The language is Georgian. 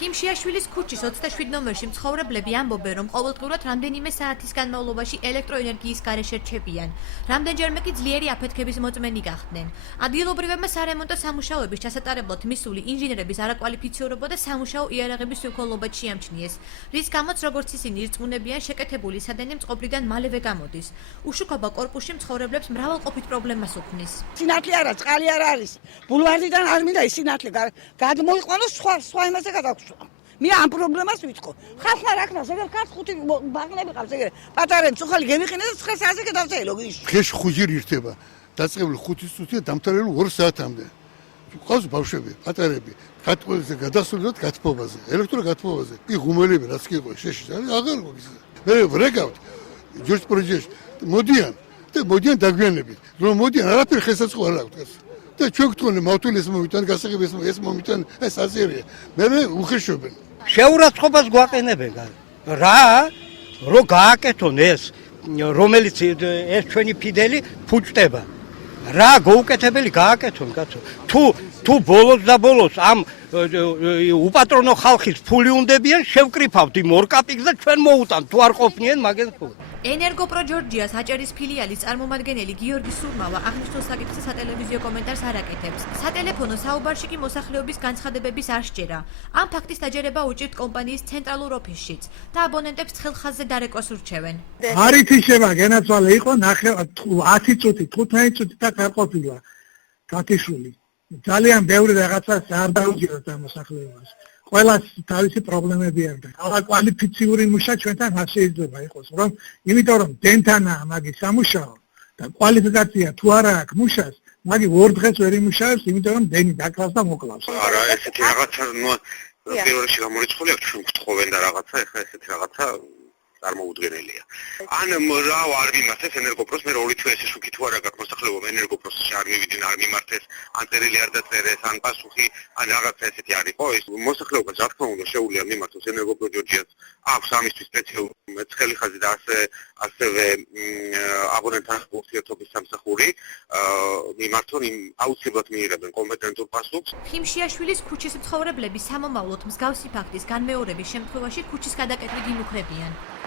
ფიმშიაშვილის ქუჩის 27 ნომერში მცხოვრებლები ამბობენ, რომ ყოველდღურად რამდენიმე საათის განმავლობაში ელექტროენერგიის გარეშე რჩებიან. რამდენჯერმე კი ძლიერი აფეთქების მოწმენი გახდნენ. ადგილობრივებმა სარემონტო სამუშაოების ჩასატარებლად მისული ინჟინერების არაკვალიფიცირება და სამუშაო იარაღების უქოლობად შეამჩნიეს, რის გამოც როგორც ისინი ირწმუნებიან, შეკეთებული სადენი მწყობრიდან მალევე გამოდის. უშუქობა კორპუსში მცხოვრებლებს მრავალყოფით პრობლემას უქმნის. სინათლე არა, წყალი არ არის. ბულვარდიდან არ მინდა ის სინათლე გადმოიყვანოს სხვა იმაზე გადაგ მე ამ პრობლემას ვიტყო. ხალხმა რა ქნას, ეგერ ქართ ხუთი ბაღნები ყავს, ეგერ პატარებს უხალი გემიყინე და 9 საათზე გადავწერო გიში. ხეში 5 ჯერ ირთება. დაწყებული 5 წუთია დამთავრებული 2 საათამდე. ყავს ბავშვები, პატარები, გატყობაზე, გადასვლად გათბობაზე, ელექტროგათბობაზე. კი ღუმელები რაც კი იყო შეში, აღარ მოგის. მე ვრეკავთ ჯორჯ პროჯექტში მოდიან და მოდიან დაგვიანებით. რომ მოდიან არაფერი ხესაწყო არ აქვს. და ჩვენ გთხოვნე მავთულეს მომიტან გასაღების ეს მომიტან ეს აზერია. მე უხეშობენ. შეურაცხყოფას გვაყენებენ რა რო გააკეთონ ეს რომელიც ეს ჩვენი ფიდელი ფუჭდება რა გაუკეთებელი გააკეთონ კაცო თუ ბოლოს და ბოლოს ამ უპატრონო ხალხის ფული უნდებიან შევკრიფავთ იმ ორ კაპიკს და ჩვენ მოუტანთ თუ არ ყოფნიან მაგენ ფულს ენერგოპრო ჯორჯიას აჭარის ფილიალის წარმომადგენელი გიორგი სურმავა აღნიშნულ საკითხზე სატელევიზიო კომენტარს არ აკეთებს. სატელეფონო საუბარში კი მოსახლეობის განცხადებების არ სჯერა. ამ ფაქტის დაჯერება უჭირთ კომპანიის ცენტრალურ ოფისშიც და აბონენტებს ცხელხაზზე დარეკვას ურჩევენ. არ ითიშება გენაცვალე იყო 10 წუთი, 15 წუთი და გაყოფილა გათიშული. ძალიან ბევრი რაღაცას არ დაუჭიროთ ამ მოსახლეობას. ყველას თავისი პრობლემები აქვს. კვალიფიციური მუშა ჩვენთან არ შეიძლება იყოს, რომ იმიტომ რომ დენთანაა მაგის სამუშაო და კვალიფიკაცია თუ არა აქვს მუშას, მაგი ორ დღეს ვერ იმუშავებს, იმიტომ რომ დენი დაკლავს და მოკლავს. არა, ესეთი რაღაცა ნუ პირველ რიგში გამორიცხული აქვს, ჩვენ გთხოვენ და რაღაცა, ეხლა ესეთი რაღაცა წარმოუდგენელია. ან რა არ მიმართეს ენერგოპროს, მე 2 თვე ესე შუქი თუ არა გაქვს მოსახლეობა ენერგოპროსში არ მივიდნენ, არ მიმართეს, ან წერილი არ დაწერეს, ან პასუხი, ან რაღაცა ესეთი არ იყო. ეს მოსახლეობას რა თქმა უნდა შეუძლია მიმართოს ენერგოპრო ჯორჯიას. აქვს ამისთვის სპეციალური ცხელი ხაზი და ასევე აბონენტთან ურთიერთობის სამსახური. მიმართონ იმ აუცილებლად მიიღებენ კომპეტენტურ პასუხს. ფიმშიაშვილის ქუჩის მცხოვრებლები სამომავლოდ მსგავსი ფაქტის განმეორების შემთხვევაში ქუჩის გადაკეთებით იმუქრებიან.